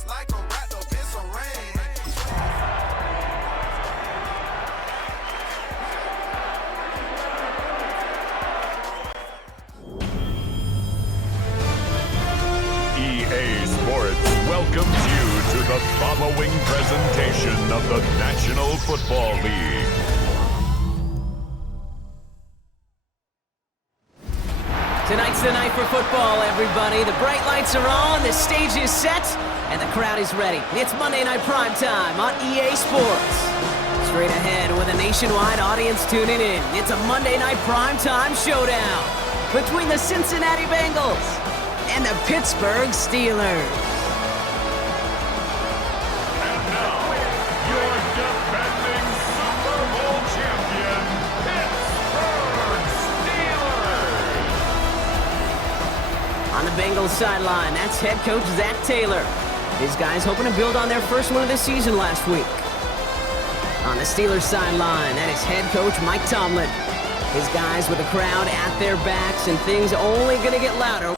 Just like I'm wrapped up in some rain. EA Sports welcomes you to the following presentation of the National Football League. Tonight's the night for football, everybody. The bright lights are on, the stage is set, and the crowd is ready. It's Monday Night Primetime on EA Sports. Straight ahead with a nationwide audience tuning in, it's a Monday Night Primetime showdown between the Cincinnati Bengals and the Pittsburgh Steelers. And now, your defending Super Bowl champion, Pittsburgh Steelers. On the Bengals sideline, that's head coach Zach Taylor. His guys hoping to build on their first win of the season last week. On the Steelers sideline, that is head coach Mike Tomlin. His guys with the crowd at their backs, and things only going to get louder.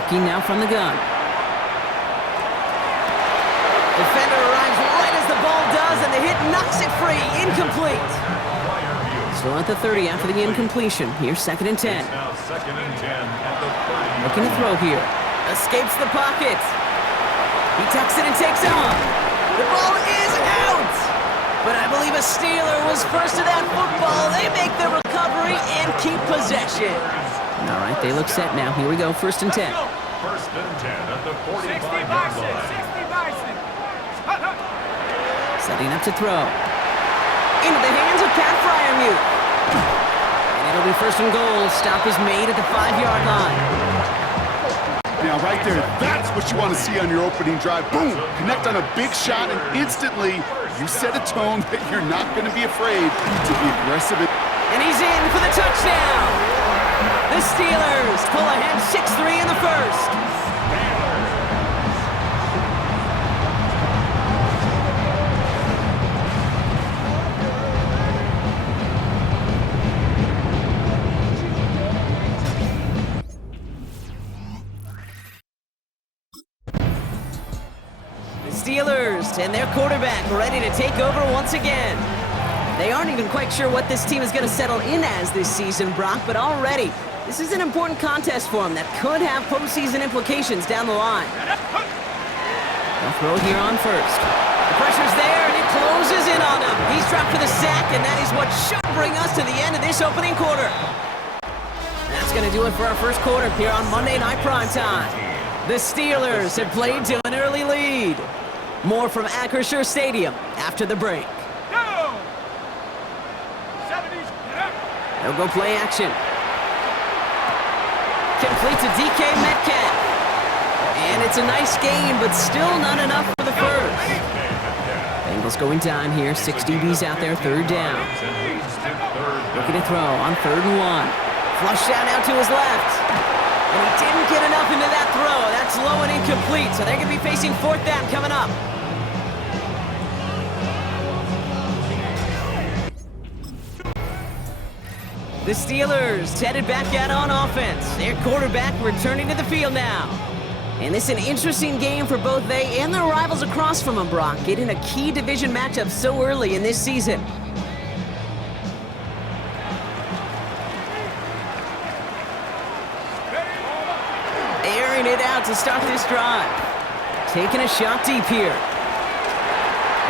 Working now from the gun. Defender arrives right as the ball does, and the hit knocks it free. Incomplete. Still at the 30 after the incompletion. Here's 2nd and 10. Now 2nd and 10 at the 30. Looking to throw here. Escapes the pocket. He tucks it and takes off. The ball is out. But I believe a Steeler was first to that football. They make the recovery and keep possession. All right, they look set now. Here we go, 1st and 10. 1st and 10 at the 45-yard line. Setting up to throw. Into the hands of Pat Fryermuth. And it'll be 1st and goal. Stop is made at the 5-yard line. Now, right there, that's what you want to see on your opening drive. Boom! Connect on a big shot, and instantly, you set a tone that you're not going to be afraid to be aggressive. And he's in for the touchdown. The Steelers pull ahead 6-3 in the first. Steelers and their quarterback ready to take over once again. They aren't even quite sure what this team is going to settle in as this season, Brock, but already this is an important contest for them that could have postseason implications down the line. They'll throw here on 1st. The pressure's there, and it closes in on him. He's trapped for the sack, and that is what should bring us to the end of this opening quarter. That's going to do it for our first quarter here on Monday Night Primetime. The Steelers have played to an early lead. More from Acrisure Stadium after the break. They'll go play action. Complete to DK Metcalf. And it's a nice game, but still not enough for the first. Bengals going down here. 6 DBs out there, 3rd down. Looking to throw on 3rd and 1. Flush down out to his left. And he didn't get enough into that throw. That's low and incomplete, so they're going to be facing 4th down coming up. The Steelers headed back out on offense. Their quarterback returning to the field now. And this is an interesting game for both they and their rivals across from them, Brock, getting a key division matchup so early in this season. Airing it out to start this drive. Taking a shot deep here.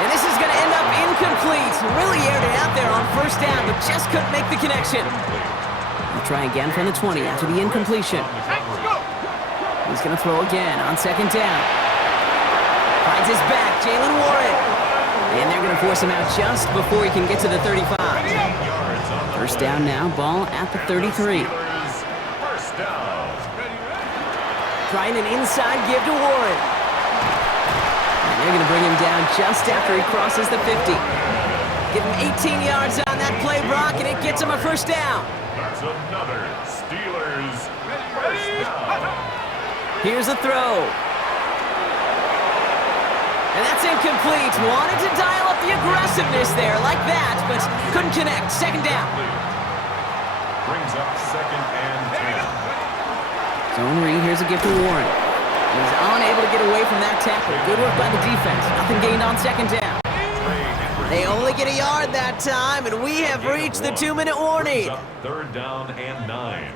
And this is going to end up incomplete. Really aired it out there on 1st down, but just couldn't make the connection. We'll try again from the 20 after the incompletion. He's going to throw again on 2nd down. Finds his back, Jalen Warren. And they're going to force him out just before he can get to the 35. 1st down now, ball at the 33. Trying an inside give to Warren. They're going to bring him down just after he crosses the 50. Give him 18 yards on that play, Brock, and it gets him a 1st down. That's another Steelers 1st down. Here's a throw. And that's incomplete. Wanted to dial up the aggressiveness there like that, but couldn't connect. 2nd down. Brings up 2nd and 10. Zone read. Here's a gift to Warren. He's unable to get away from that tackle. Good work by the defense. Nothing gained on 2nd down. They only get a yard that time, and we have reached the 2-minute warning. 3rd down and 9.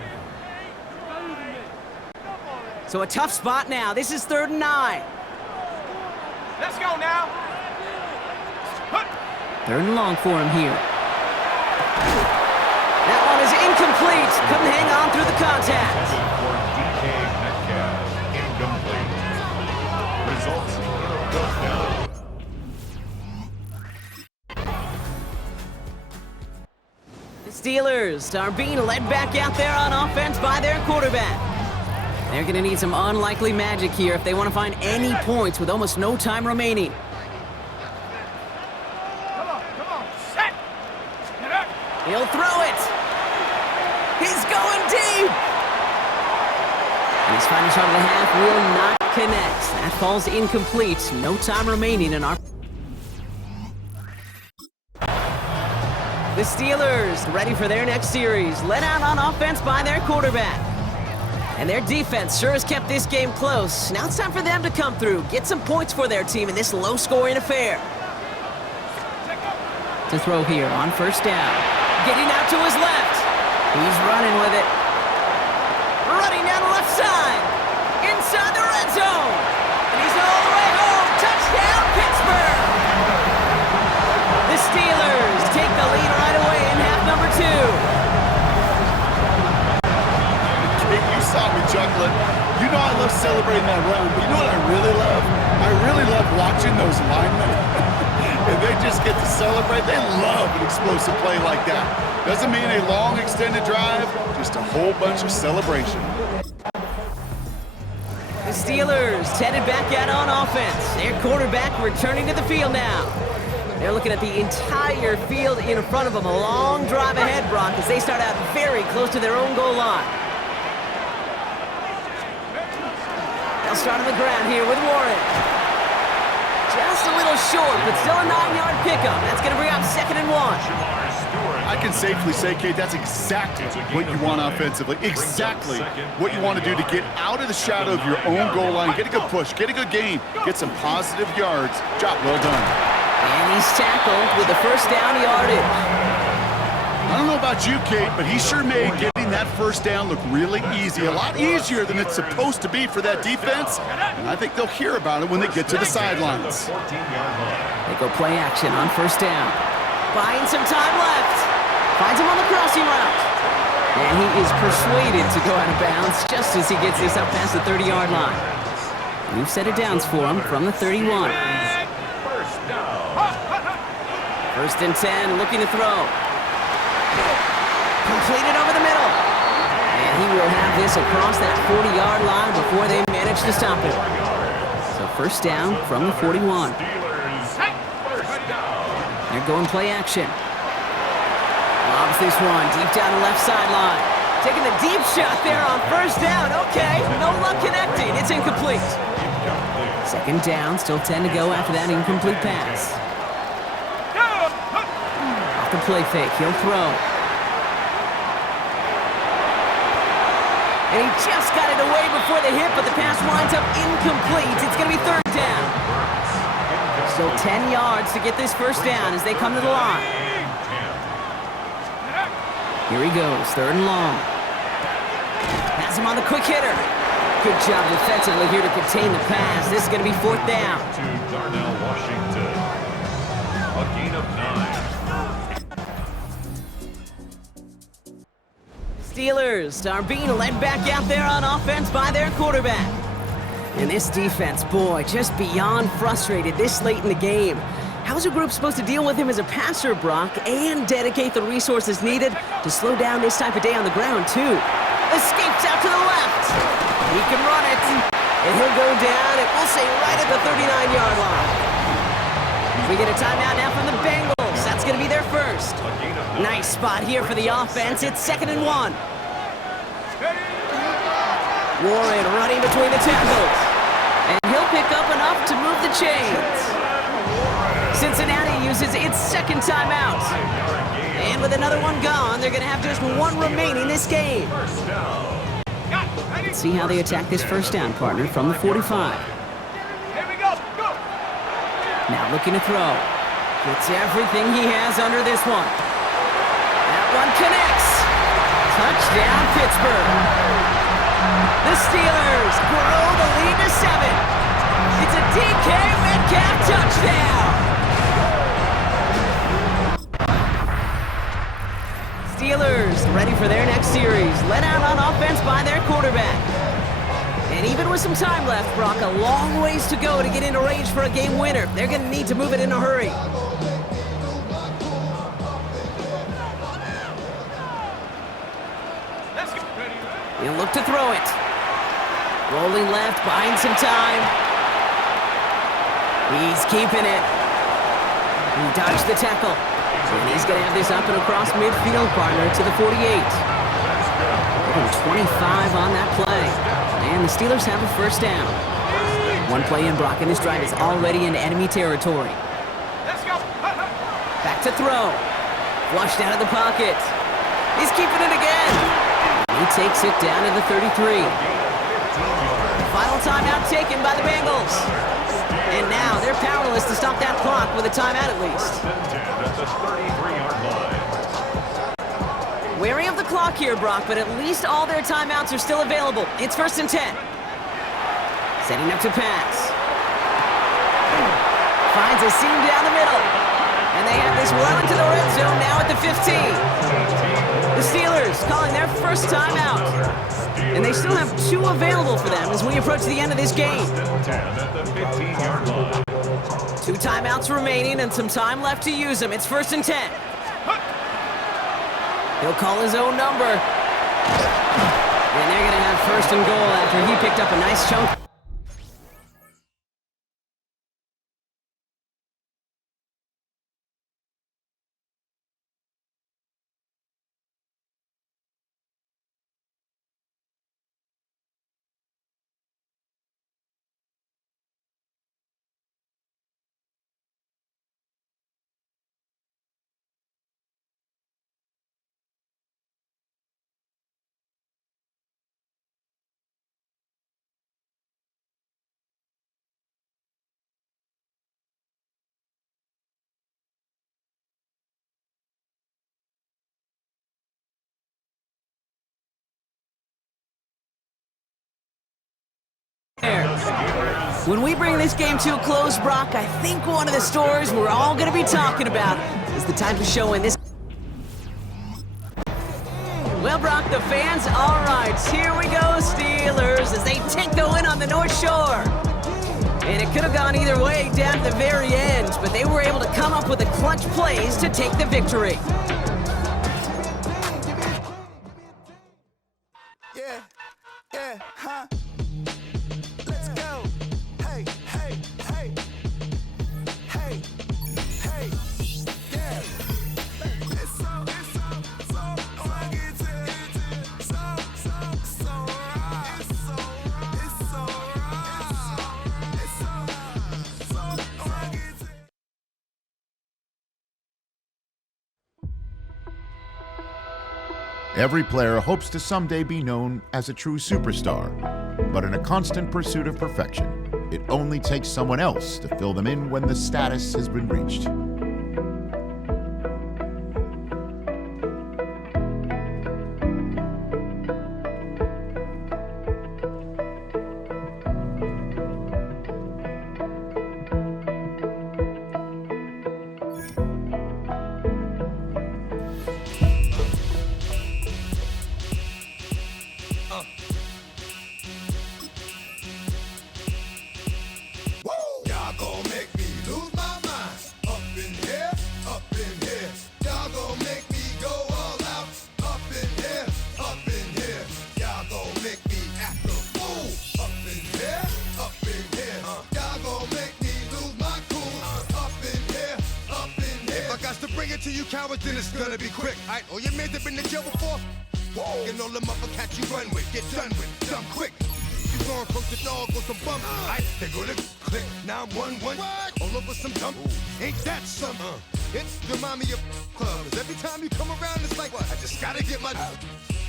So a tough spot now. This is 3rd and 9. Let's go now. 3rd and long for him here. That one is incomplete. Couldn't hang on through the contact. For DK Metcalf, incomplete. Results in a 4th down. The Steelers are being led back out there on offense by their quarterback. They're going to need some unlikely magic here if they want to find any points with almost no time remaining. Come on, set. Get up. He'll throw it. He's going deep. And his final shot of the half will not connect. That falls incomplete. No time remaining in our... The Steelers ready for their next series. Led out on offense by their quarterback. And their defense sure has kept this game close. Now it's time for them to come through, get some points for their team in this low-scoring affair. To throw here on first down. Getting out to his left. He's running with it. Running down the left side. Inside the red zone. And he's all the way home. Touchdown, Pittsburgh! The Steelers take the lead right away in half number 2. You saw me juggling. You know I love celebrating that run, but you know what I really love? I really love watching those linemen. And they just get to celebrate. They love an explosive play like that. Doesn't mean a long extended drive, just a whole bunch of celebration. The Steelers headed back out on offense. Their quarterback returning to the field now. They're looking at the entire field in front of them. A long drive ahead, Brock, as they start out very close to their own goal line. They'll start on the ground here with Warren. Just a little short, but still a 9-yard pickup. That's going to bring up 2nd and 1. I can safely say, Kate, that's exactly what you want offensively. Exactly what you want to do to get out of the shadow of your own goal line, get a good push, get a good gain, get some positive yards. Job well done. And he's tackled with the first down yardage. I don't know about you, Kate, but he sure made getting that first down look really easy. A lot easier than it's supposed to be for that defense. And I think they'll hear about it when they get to the sidelines. They go play action on first down. Buying some time left. Finds him on the crossing route. And he is persuaded to go out of bounds just as he gets this up past the 30-yard line. We've set it downs for him from the 31. First and 10, looking to throw. Completed over the middle. And he will have this across that 40-yard line before they manage to stop it. So first down from the 41. They're going play action. Lobs this one deep down the left sideline. Taking the deep shot there on first down. Okay, no luck connecting. It's incomplete. Second down, still 10 to go after that incomplete pass. Off the play fake, he'll throw. And he just got it away before the hit, but the pass winds up incomplete. It's going to be third down. Still 10 yards to get this first down as they come to the line. Here he goes, third and long. Has him on the quick hitter. Good job defensively here to contain the pass. This is going to be fourth down. To Darnell Washington. A gain of 9. Steelers are being led back out there on offense by their quarterback. And this defense, boy, just beyond frustrated this late in the game. How's a group supposed to deal with him as a passer, Brock, and dedicate the resources needed to slow down this type of day on the ground, too? Escapes out to the left. He can run it. And he'll go down, and we'll say right at the 39-yard line. We get a timeout now from the Bengals. That's going to be their first. Nice spot here for the offense. It's 2nd and 1. Warren running between the tackles. And he'll pick up enough to move the chains. Cincinnati uses its second timeout. And with another one gone, they're going to have just one remaining this game. Let's see how they attack this first down, partner, from the 45. Here we go. Go. Now looking to throw. Gets everything he has under this one. That one connects. Touchdown, Pittsburgh. The Steelers grow the lead to 7. It's a DK Metcalf touchdown. Steelers ready for their next series. Led out on offense by their quarterback. And even with some time left, Brock, a long ways to go to get into range for a game winner. They're going to need to move it in a hurry. He'll look to throw it. Rolling left, buying some time. He's keeping it. He dodged the tackle. And he's going to have this up and across midfield, partner, to the 48. 25 on that play. And the Steelers have a first down. One play in, Brock, and this drive is already in enemy territory. Let's go. Back to throw. Flushed out of the pocket. He's keeping it again. He He takes it down to the 33. Final timeout taken by the Bengals. And now they're powerless to stop that clock with a timeout at least. Wary of the clock here, Brock, but at least all their timeouts are still available. It's 1st and 10. Setting up to pass. Finds a seam down the middle. And they have this well into the red zone now at the 15. The Steelers calling their first timeout. And they still have 2 available for them as we approach the end of this game. 2 timeouts remaining and some time left to use them. It's 1st and 10. He'll call his own number. And they're going to have 1st and goal after he picked up a nice chunk. When we bring this game to a close, Brock, I think one of the stories we're all going to be talking about is the type of showing this... Well, Brock, the fans, all right, here we go, Steelers, as they take the win on the North Shore. And it could have gone either way down to the very end, but they were able to come up with the clutch plays to take the victory. Every player hopes to someday be known as a true superstar, but in a constant pursuit of perfection, it only takes someone else to fill them in when the status has been reached. To you cowards, then it's gonna be quick. Alright, all your men have been in jail before. Whoa, and all the motherfuckers you run with, get done with, dumb quick. You going from the dog with some bump. Alright, they gonna click. Now I'm 1-1, all over some dump. Ain't that some? It remind me of clubs. Every time you come around, it's like, I just gotta get my.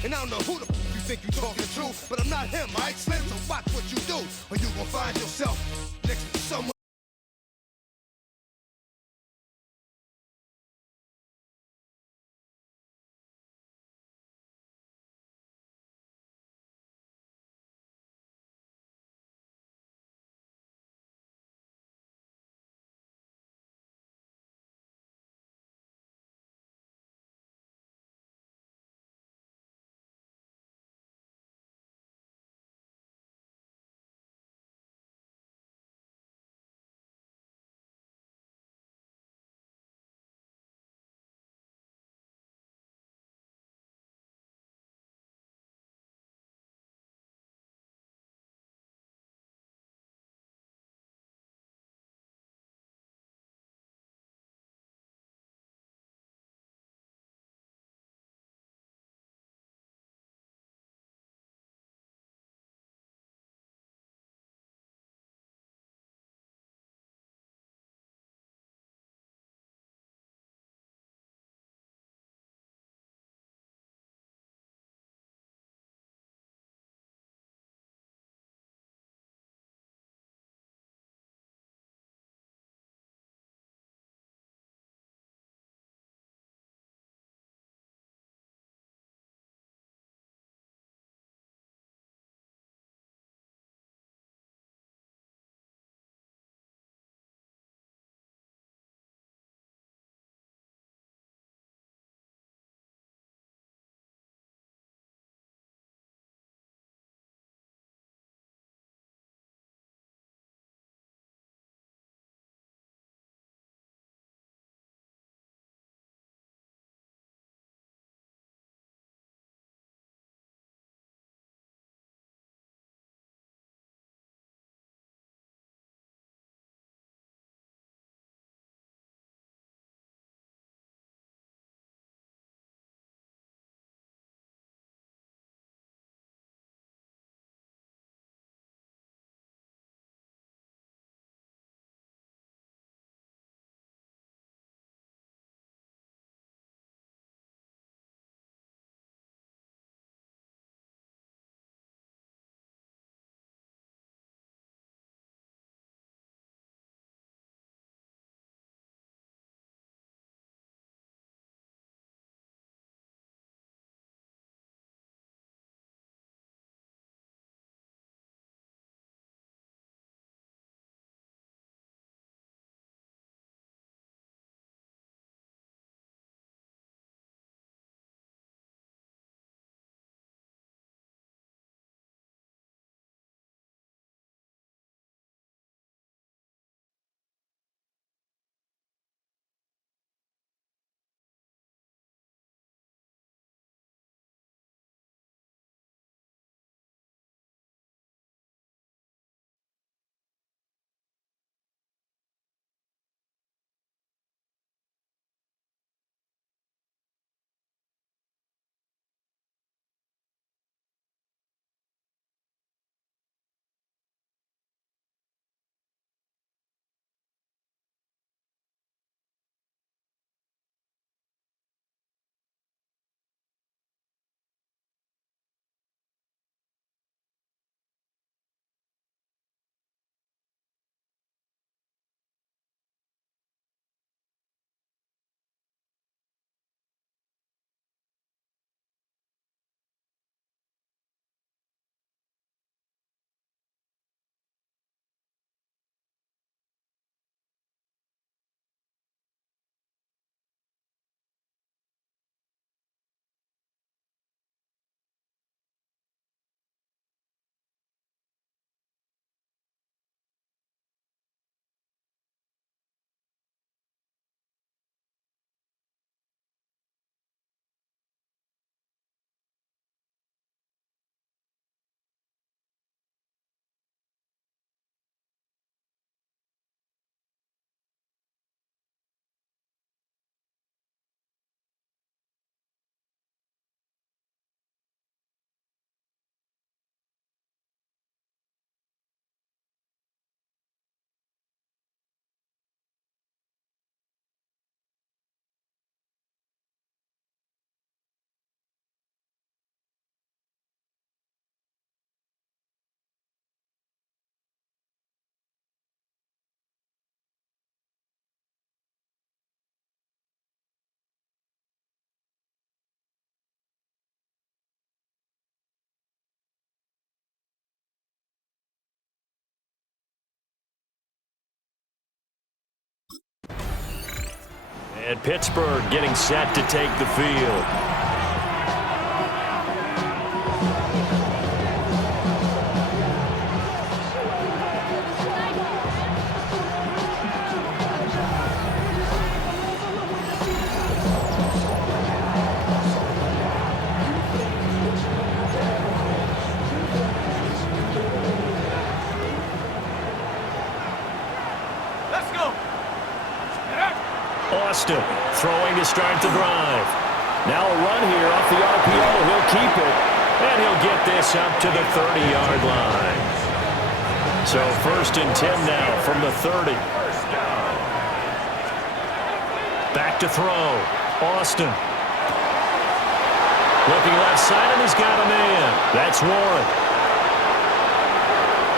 And I don't know who the you think you talking to, but I'm not him, alright, Slim? So watch what you do, or you gon' find yourself next to someone. And Pittsburgh getting set to take the field. Austin throwing to start the drive. Now a run here off the RPO. He'll keep it, and he'll get this up to the 30-yard line. So 1st and 10 now from the 30. Back to throw. Austin. Looking left side, and he's got a man. That's Warren.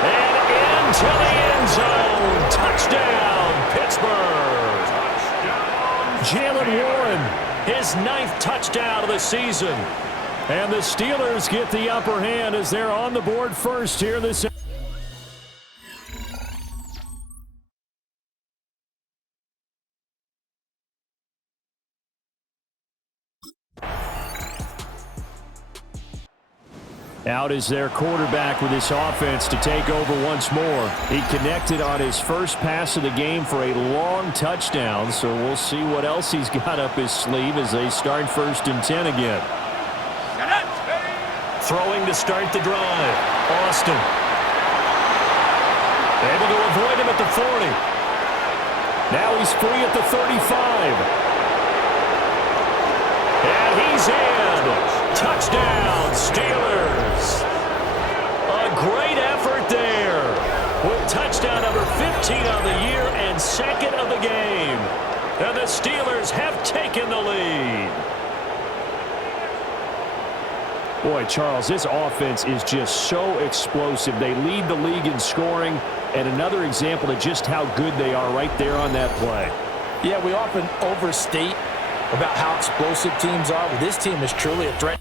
And into the end zone. Touchdown, Pittsburgh. Jalen Warren, his 9th touchdown of the season. And the Steelers get the upper hand as they're on the board first here this. Out is their quarterback with his offense to take over once more. He connected on his first pass of the game for a long touchdown, so we'll see what else he's got up his sleeve as they start 1st and 10 again. Throwing to start the drive. Austin. Able to avoid him at the 40. Now he's free at the 35. And he's in. Touchdown, Steelers. A great effort there with touchdown number 15 of the year and 2nd of the game. And the Steelers have taken the lead. Boy, Charles, this offense is just so explosive. They lead the league in scoring, and another example of just how good they are right there on that play. Yeah, we often overstate about how explosive teams are, but this team is truly a threat.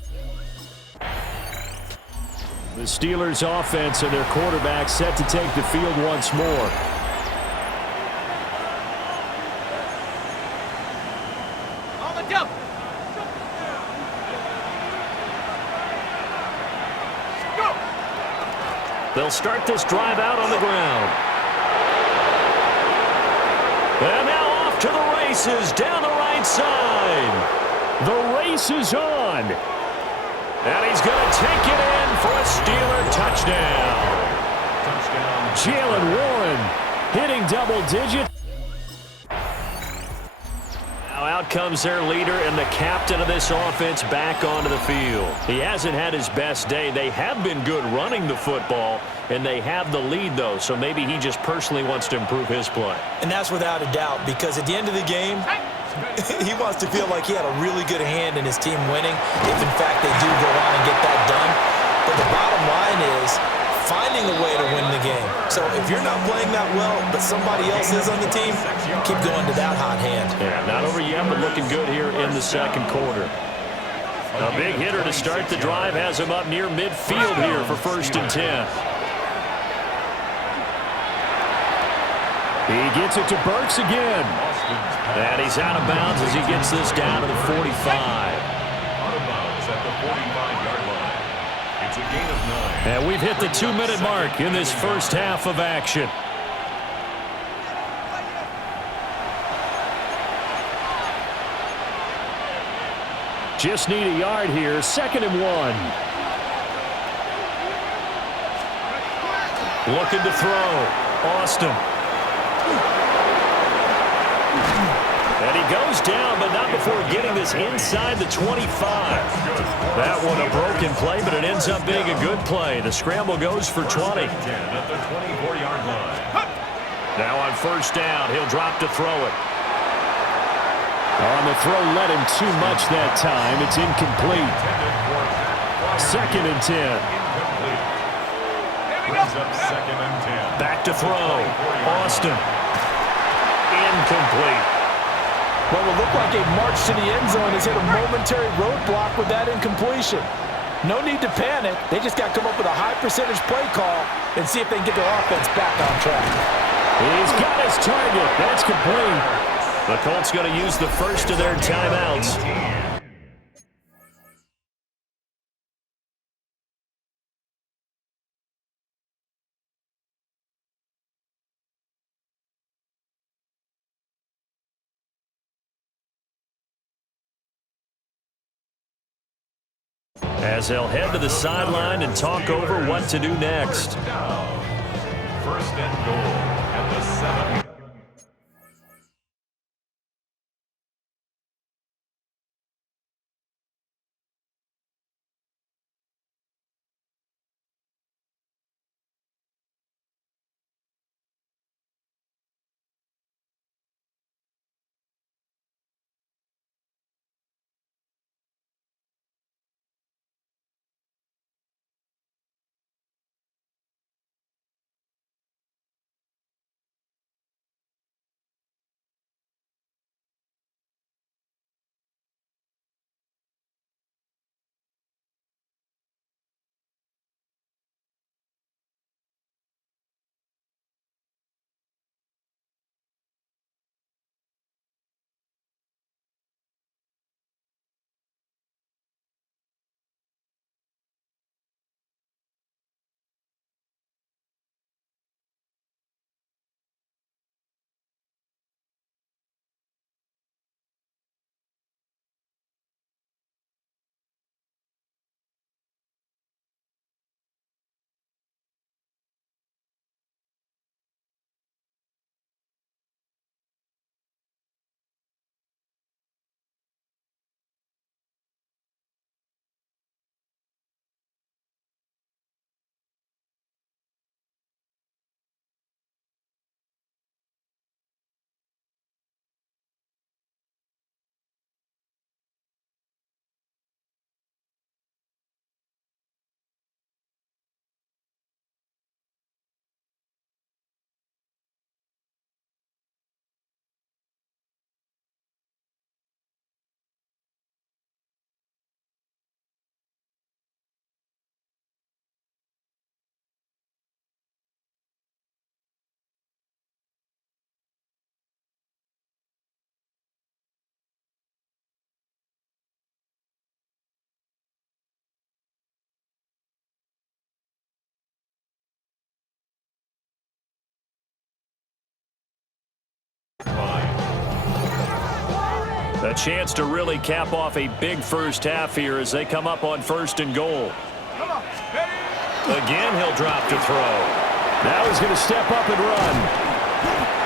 The Steelers offense and their quarterback set to take the field once more. On the jump. Go. They'll start this drive out on the ground. And now off to the races down the right side. The race is on. And he's going to take it in for a Steeler touchdown. Jalen Warren hitting double digit. Now out comes their leader and the captain of this offense back onto the field. He hasn't had his best day. They have been good running the football, and they have the lead, though, so maybe he just personally wants to improve his play. And that's without a doubt, because at the end of the game, he wants to feel like he had a really good hand in his team winning, if in fact they do go on and get that done. But the bottom line is finding a way to win the game. So if you're not playing that well, but somebody else is on the team, keep going to that hot hand. Yeah, not over yet, but looking good here in the 2nd quarter. A big hitter to start the drive has him up near midfield here for 1st and 10. He gets it to Burks again. And he's out of bounds as he gets this down to the 45. Out of bounds at the 45-yard line. It's a gain of 9. And we've hit the 2-minute mark in this first half of action. Just need a yard here. 2nd and 1. Looking to throw. Austin. And he goes down, but not before getting this inside the 25. That one a broken play, but it ends up being a good play. The scramble goes for 20. At the 24-yard line. Now on 1st down, he'll drop to throw it. On the throw, led him too much that time. It's incomplete. 2nd and 10. Brings up 2nd and 10. Back to throw. Austin. Incomplete. Well, it looked like a march to the end zone has hit a momentary roadblock with that incompletion. No need to panic. They just got to come up with a high percentage play call and see if they can get their offense back on track. He's got his target. That's complete. The Colts going to use the first of their timeouts. As they'll head to the sideline and talk over what to do next. First and goal at the 7. A chance to really cap off a big first half here as they come up on first and goal. Again, he'll drop to throw. Now he's going to step up and run.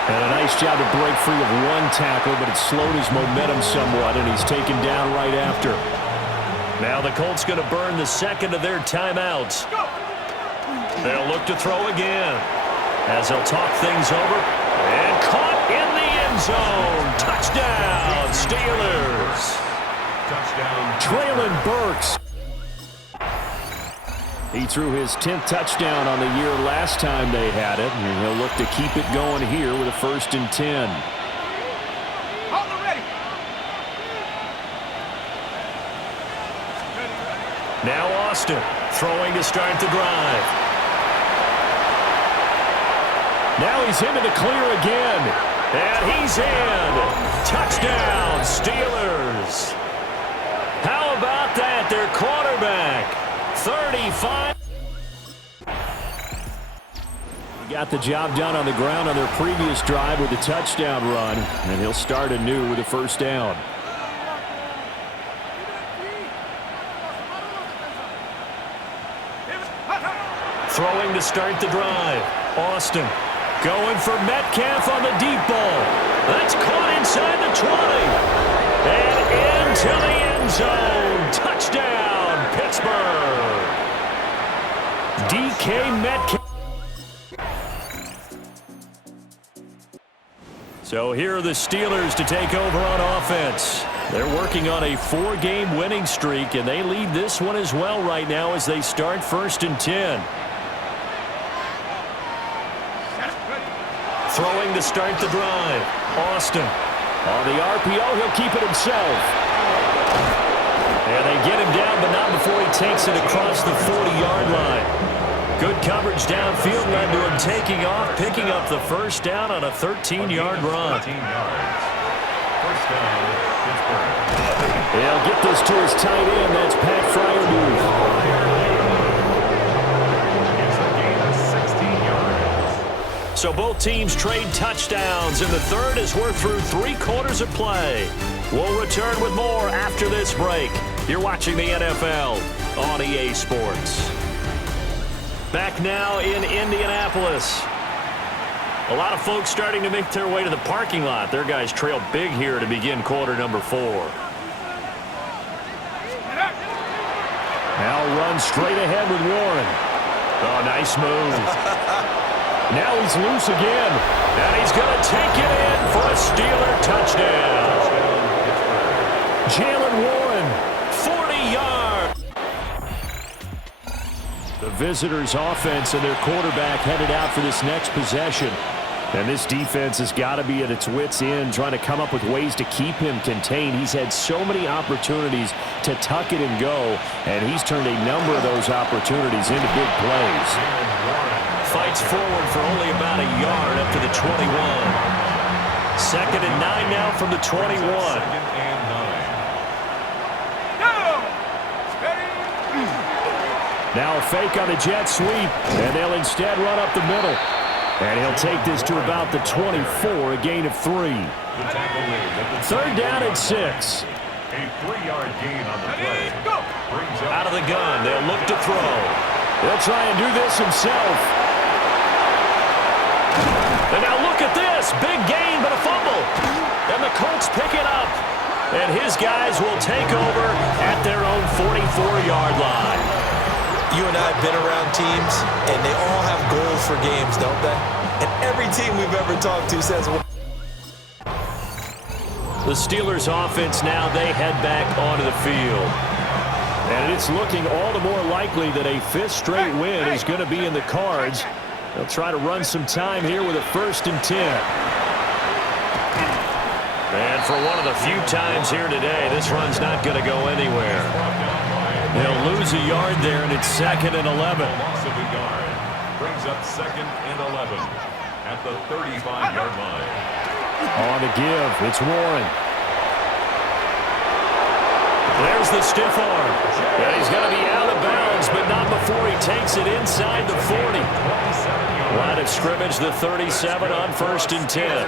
And a nice job to break free of one tackle, but it slowed his momentum somewhat, and he's taken down right after. Now the Colts going to burn the second of their timeouts. They'll look to throw again as they'll talk things over. And caught in the end zone. Touchdown, Steelers. Touchdown. Traylon Burks. He threw his 10th touchdown on the year last time they had it, and he'll look to keep it going here with a 1st and 10. Hold it ready. Now Austin throwing to start the drive. Now he's into the clear again. And he's in. Touchdown, Steelers. How about that? Their quarterback, 35. Got the job done on the ground on their previous drive with a touchdown run, and he'll start anew with a 1st down. Throwing to start the drive. Austin going for Metcalf on the deep ball. That's caught inside the 20. And into the end zone. Touchdown, Pittsburgh. DK Metcalf. So here are the Steelers to take over on offense. They're working on a 4-game winning streak, and they lead this one as well right now as they start 1st and 10. Throwing to start the drive. Austin. On the RPO, he'll keep it himself. And they get him down, but not before he takes it across the 40-yard line. Good coverage downfield led to him taking off, picking up the 1st down on a 13-yard run. 13 yards. He'll get this to his tight end. That's Pat Fryermuth. So both teams trade touchdowns, and the third as we're through 3 quarters of play. We'll return with more after this break. You're watching the NFL on EA Sports. Back now in Indianapolis. A lot of folks starting to make their way to the parking lot. Their guys trail big here to begin quarter number 4. Now runs straight ahead with Warren. Oh, nice move. Now he's loose again. And he's going to take it in for a Steeler touchdown. Jalen Warren, 40 yards. the visitors' offense and their quarterback headed out for this next possession. And this defense has got to be at its wits' end, trying to come up with ways to keep him contained. He's had so many opportunities to tuck it and go, and he's turned a number of those opportunities into big plays. Fights forward for only about a yard up to the 21. 2nd and 9 now from the 21. Now a fake on the jet sweep, and they'll instead run up the middle. And he'll take this to about the 24, a gain of 3. 3rd down and 6. A 3-yard gain on the play. Out of the gun, they'll look to throw. He'll try and do this himself. And now look at this. Big gain, but a fumble. And the Colts pick it up. And his guys will take over at their own 44-yard line. You and I have been around teams, and they all have goals for games, don't they? And every team we've ever talked to says, well, the Steelers' offense now, they head back onto the field. And it's looking all the more likely that a 5th straight win is going to be in the cards. They'll try to run some time here with a 1st and 10. And for one of the few times here today, this run's not going to go anywhere. They'll lose a yard there, and it's 2nd and 11. Loss of a yard brings up 2nd and 11 at the 35-yard line. On the give, it's Warren. There's the stiff arm. And he's going to be out of bounds, but not before he takes it inside the 40. Line of scrimmage, the 37 on 1st and 10.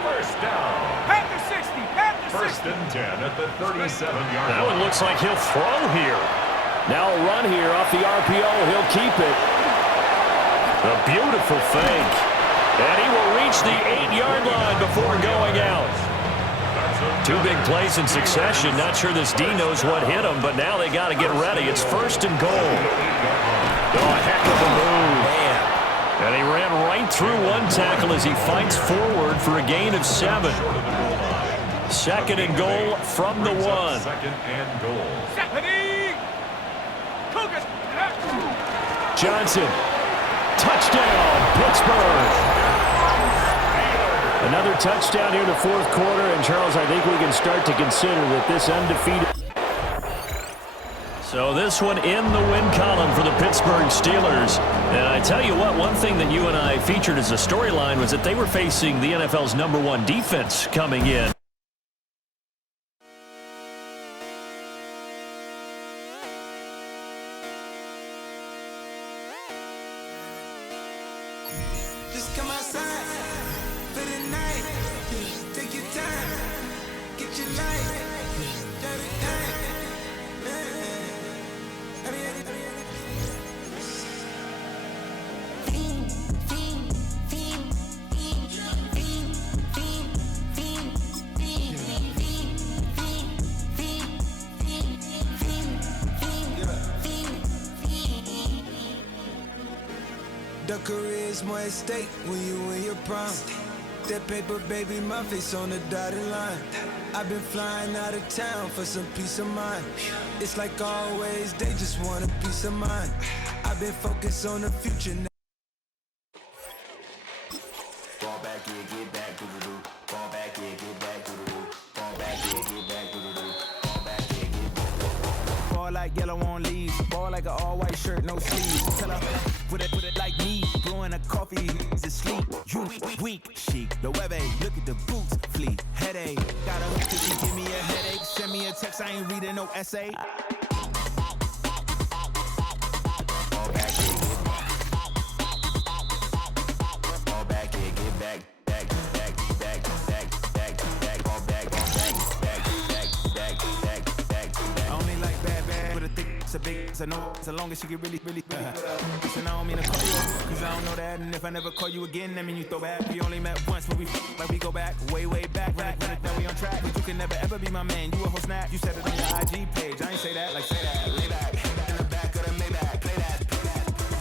First down. Panther 60. Panther 60. 1st and 10 at the 37-yard line. That one looks like he'll throw here. Now a run here off the RPO. He'll keep it. A beautiful fake. And he will reach the 8-yard line before going out. 2 big plays in succession. Not sure this D knows what hit him, but now they got to get ready. It's 1st and goal. Oh, a heck of a move. man. And he ran right through one tackle as he fights forward for a gain of 7. 2nd and goal from the 1. 2nd and goal. Johnson. Touchdown, Pittsburgh. Another touchdown here in the 4th quarter, and Charles, I think we can start to consider that this undefeated. So this one in the win column for the Pittsburgh Steelers. And I tell you what, one thing that you and I featured as a storyline was that they were facing the NFL's #1 defense coming in. Just come outside for the night. Take your time, get your life. Dirty The career's more at stake when you in your prime. That paper, baby, my face on the dotted line. I've been flying out of town for some peace of mind. It's like always, they just want a peace of mind. I've been focused on the future now. Fall back, yeah, get back, doo-doo-doo. Fall back, yeah, get back, doo-doo-doo. Fall back, yeah, get back, doo-doo-doo. Fall back, yeah, get back. Ball like yellow on leaves. Ball like an all-white shirt, no sleeves. Tell her, put it like me. Blowing and a coffee is asleep. You weak, chic. The webby, look at the boots, fleet. Headache, got a hook if you give me a headache. Send me a text, I ain't reading no essay. Fall back here, get back. Fall back here, get back. Back, back, back, back, back, back. Fall back, back, back, back, back, back, back. I only like bad, with a thick, it's a big, it's a no, as long as she get really. Listen, I don't mean to call you, cause I don't know that. And if I never call you again, that mean you throw back. We only met once, but we like we go back, way back. Run it, then we on track. But you can never ever be my man. You a whole snap. You said it on your IG page. I ain't say that, like say that. Lay back, in the back of the Maybach. Play that.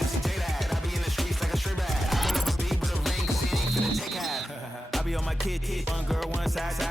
You see J that. I be in the streets like a stray rat. I will never be with a ring, cause he ain't finna take half. I be on my kid, one girl, one side.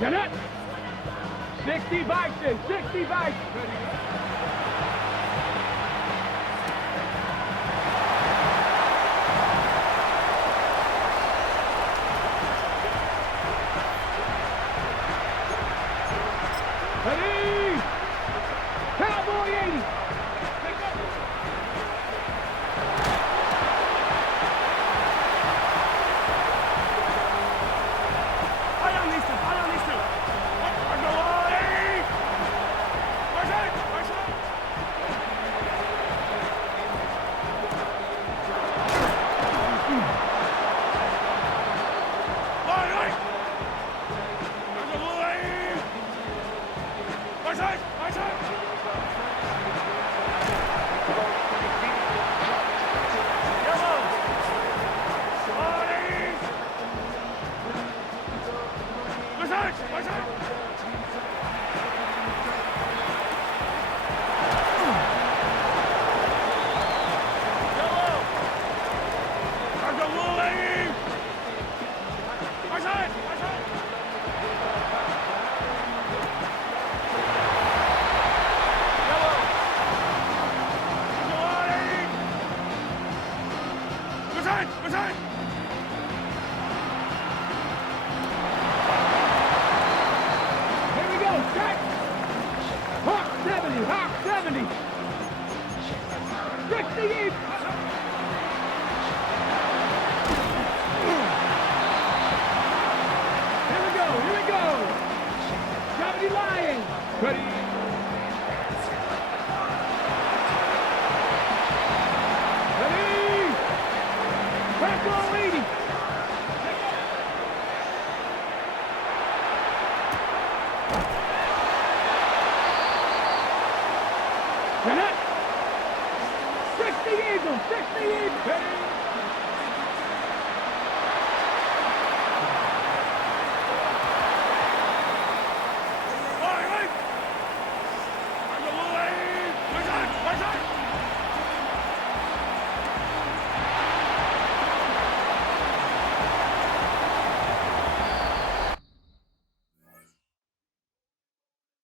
Get it. 60 Bison, 60 Bison. Ready. Cowboy 80. Eagles, 60 Eagles.